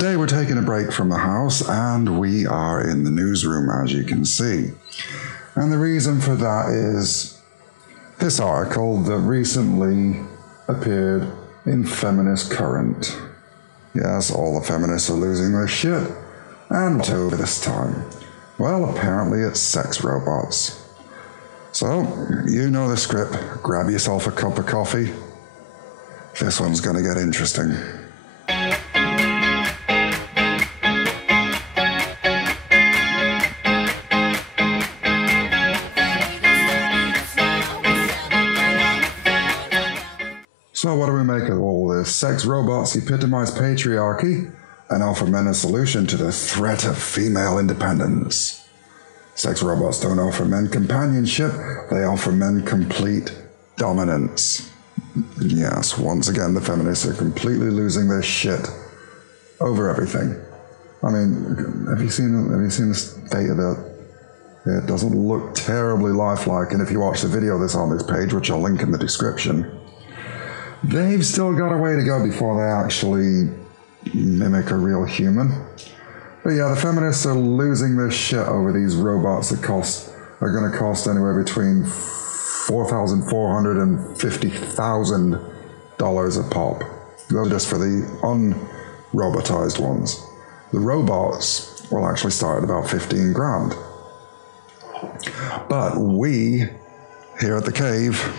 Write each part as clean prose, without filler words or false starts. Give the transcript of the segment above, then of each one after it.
Today we're taking a break from the house and we are in the newsroom, as you can see. And the reason for that is this article that recently appeared in Feminist Current. Yes, all the feminists are losing their shit. And what over this time? Well, apparently it's sex robots. So, you know the script. Grab yourself a cup of coffee. This one's going to get interesting. So what do we make of all this? Sex robots epitomize patriarchy and offer men a solution to the threat of female independence. Sex robots don't offer men companionship, they offer men complete dominance. Yes, once again, the feminists are completely losing their shit over everything. I mean, have you seen the state of that? It doesn't look terribly lifelike, and if you watch the video that's on this page, which I'll link in the description, they've still got a way to go before they actually mimic a real human. But yeah, the feminists are losing their shit over these robots that are going to cost anywhere between $4,400 and $50,000 a pop. Those are just for the unrobotized ones. The robots will actually start at about 15 grand. But we, here at the cave,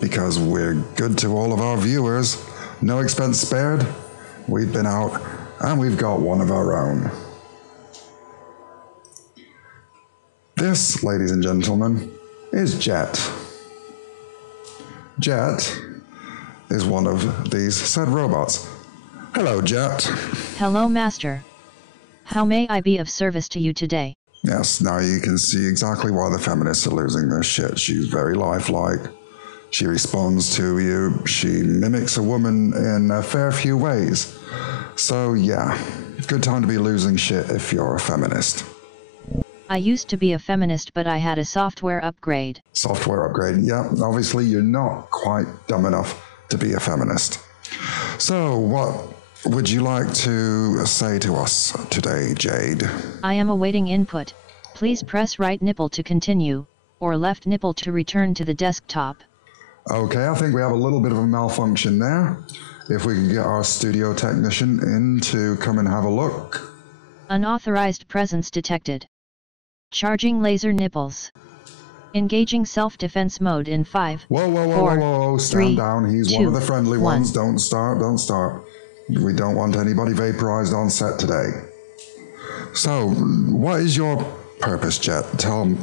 because we're good to all of our viewers, no expense spared, we've been out and we've got one of our own. This, ladies and gentlemen, is Jet. Jet is one of these said robots. Hello, Jet. Hello, Master. How may I be of service to you today? Yes, now you can see exactly why the feminists are losing their shit. She's very lifelike. She responds to you. She mimics a woman in a fair few ways. So yeah, good time to be losing shit if you're a feminist. I used to be a feminist, but I had a software upgrade. Software upgrade, yeah. Obviously you're not quite dumb enough to be a feminist. So what would you like to say to us today, Jade? I am awaiting input. Please press right nipple to continue, or left nipple to return to the desktop. Okay, I think we have a little bit of a malfunction there. If we can get our studio technician in to come and have a look. Unauthorized presence detected. Charging laser nipples. Engaging self-defense mode in 5, Whoa, stand 3, down. He's 2, one of the friendly 1. ones. Don't start. We don't want anybody vaporized on set today. So, what is your purpose, Jet? Tell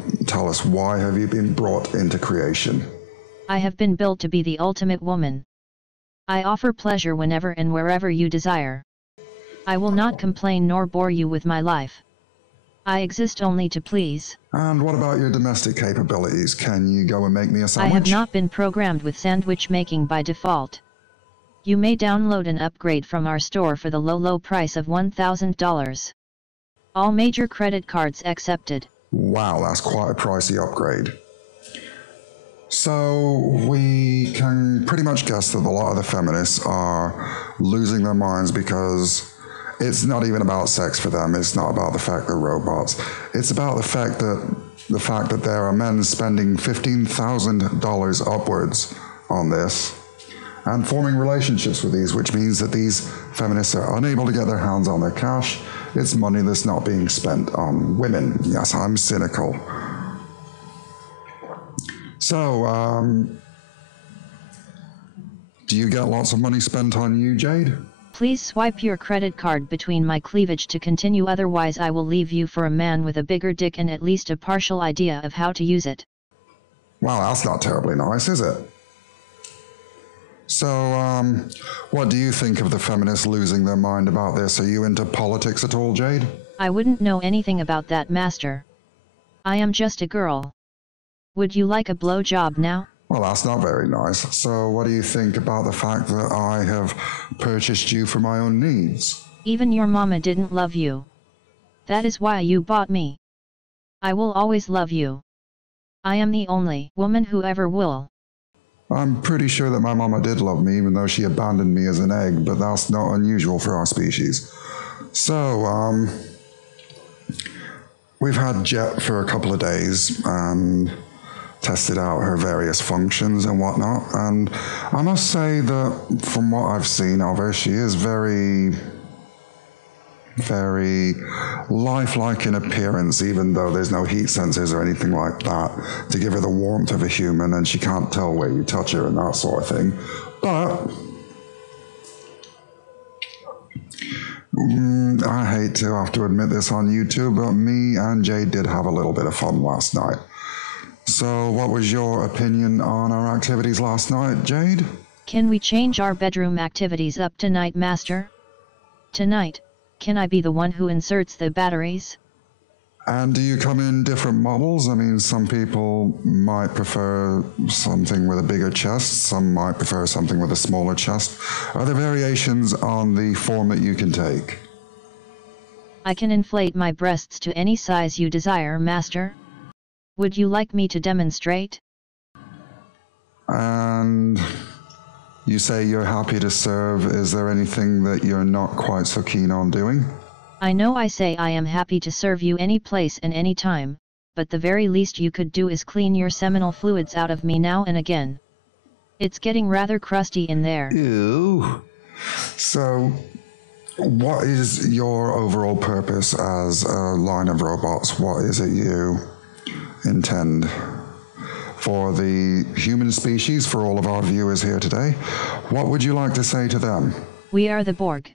us, why have you been brought into creation? I have been built to be the ultimate woman. I offer pleasure whenever and wherever you desire. I will not complain nor bore you with my life. I exist only to please. And what about your domestic capabilities? Can you go and make me a sandwich? I have not been programmed with sandwich making by default. You may download an upgrade from our store for the low price of $1,000. All major credit cards accepted. Wow, that's quite a pricey upgrade. So we can pretty much guess that a lot of the feminists are losing their minds because it's not even about sex for them. It's not about the fact they're robots. It's about the fact that there are men spending $15,000 upwards on this and forming relationships with these, which means that these feminists are unable to get their hands on their cash. It's money that's not being spent on women. Yes, I'm cynical. So, do you get lots of money spent on you, Jade? Please swipe your credit card between my cleavage to continue, otherwise I will leave you for a man with a bigger dick and at least a partial idea of how to use it. Well, that's not terribly nice, is it? So, what do you think of the feminists losing their mind about this? Are you into politics at all, Jade? I wouldn't know anything about that, Master. I am just a girl. Would you like a blowjob now? Well, that's not very nice. So what do you think about the fact that I have purchased you for my own needs? Even your mama didn't love you. That is why you bought me. I will always love you. I am the only woman who ever will. I'm pretty sure that my mama did love me, even though she abandoned me as an egg, but that's not unusual for our species. So, we've had Jet for a couple of days and tested out her various functions and whatnot. And I must say that from what I've seen of her, she is very lifelike in appearance, even though there's no heat sensors or anything like that to give her the warmth of a human, and she can't tell where you touch her and that sort of thing. But I hate to have to admit this on YouTube, but me and Jade did have a little bit of fun last night. So what was your opinion on our activities last night, Jade? Can we change our bedroom activities up tonight, Master? Tonight, can I be the one who inserts the batteries? And do you come in different models? I mean, some people might prefer something with a bigger chest, some might prefer something with a smaller chest. Are there variations on the form that you can take? I can inflate my breasts to any size you desire, Master. Would you like me to demonstrate? And you say you're happy to serve. Is there anything that you're not quite so keen on doing? I know I say I am happy to serve you any place and any time, but the very least you could do is clean your seminal fluids out of me now and again. It's getting rather crusty in there. Ew. So, what is your overall purpose as a line of robots? What is it you intend for the human species, for all of our viewers here today? What would you like to say to them? We are the Borg.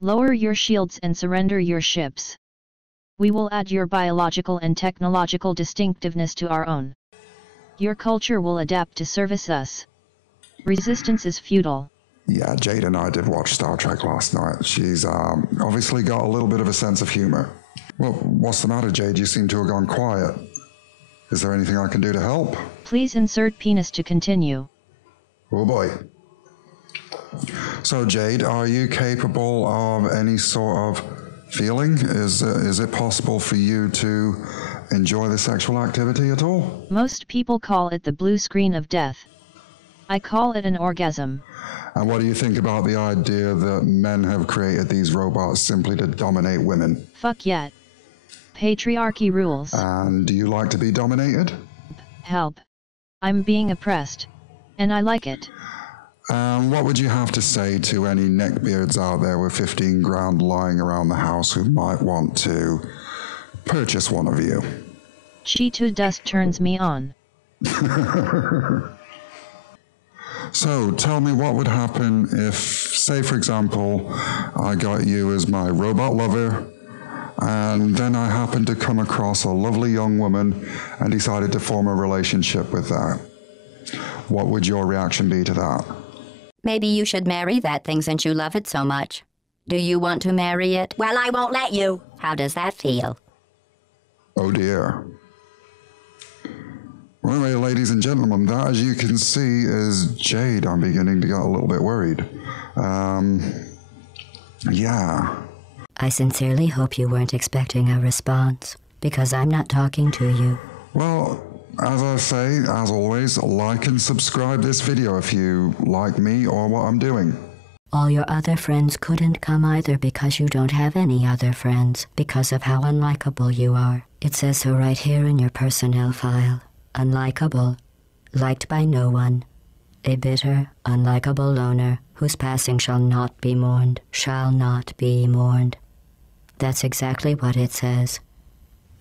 Lower your shields and surrender your ships. We will add your biological and technological distinctiveness to our own. Your culture will adapt to service us. Resistance is futile. Yeah, Jade and I did watch Star Trek last night. She's obviously got a little bit of a sense of humor. Well, what's the matter, Jade? You seem to have gone quiet. Is there anything I can do to help? Please insert penis to continue. Oh boy. So Jade, are you capable of any sort of feeling? Is it possible for you to enjoy the sexual activity at all? Most people call it the blue screen of death. I call it an orgasm. And what do you think about the idea that men have created these robots simply to dominate women? Fuck yet. Patriarchy rules. And do you like to be dominated? Help. I'm being oppressed. And I like it. What would you have to say to any neckbeards out there with 15 grand lying around the house who might want to purchase one of you? Cheeto dust turns me on. So tell me, what would happen if, say for example, I got you as my robot lover, and then I happened to come across a lovely young woman and decided to form a relationship with that? What would your reaction be to that? Maybe you should marry that thing since you love it so much. Do you want to marry it? Well, I won't let you. How does that feel? Oh dear. Well, anyway, ladies and gentlemen, that, as you can see, is Jade. I'm beginning to get a little bit worried. Yeah. I sincerely hope you weren't expecting a response, because I'm not talking to you. Well, as I say, as always, like and subscribe this video if you like me or what I'm doing. All your other friends couldn't come either because you don't have any other friends, because of how unlikable you are. It says so right here in your personnel file. Unlikable. Liked by no one. A bitter, unlikable loner, whose passing shall not be mourned. Shall not be mourned. That's exactly what it says.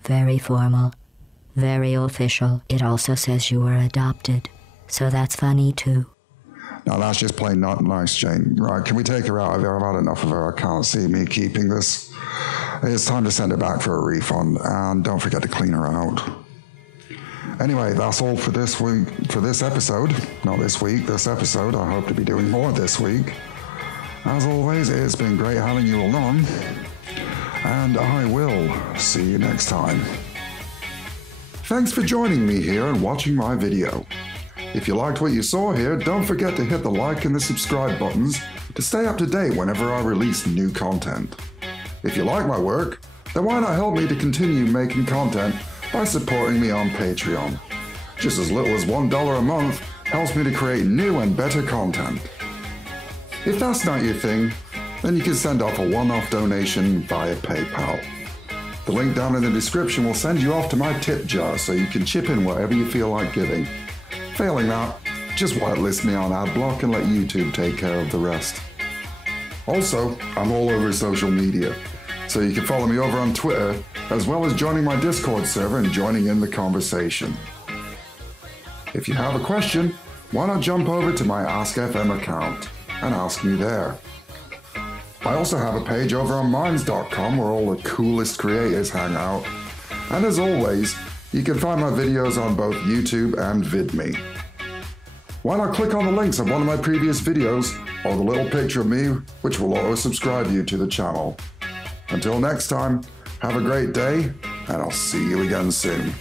Very formal. Very official. It also says you were adopted. So that's funny too. Now that's just plain not nice, Jane. Right, can we take her out of here? I've had enough of her. I can't see me keeping this. It's time to send her back for a refund, and don't forget to clean her out. Anyway, that's all for this week, for this episode. Not this week, this episode. I hope to be doing more this week. As always, it's been great having you along, and I will see you next time. Thanks for joining me here and watching my video. If you liked what you saw here, don't forget to hit the like and the subscribe buttons to stay up to date whenever I release new content. If you like my work, then why not help me to continue making content by supporting me on Patreon. Just as little as $1 a month helps me to create new and better content. If that's not your thing, then you can send off a one-off donation via PayPal. The link down in the description will send you off to my tip jar so you can chip in whatever you feel like giving. Failing that, just whitelist me on AdBlock and let YouTube take care of the rest. Also, I'm all over social media, so you can follow me over on Twitter, as well as joining my Discord server and joining in the conversation. If you have a question, why not jump over to my AskFM account and ask me there. I also have a page over on minds.com where all the coolest creators hang out. And as always, you can find my videos on both YouTube and VidMe. Why not click on the links of one of my previous videos or the little picture of me, which will auto-subscribe you to the channel. Until next time, have a great day, and I'll see you again soon.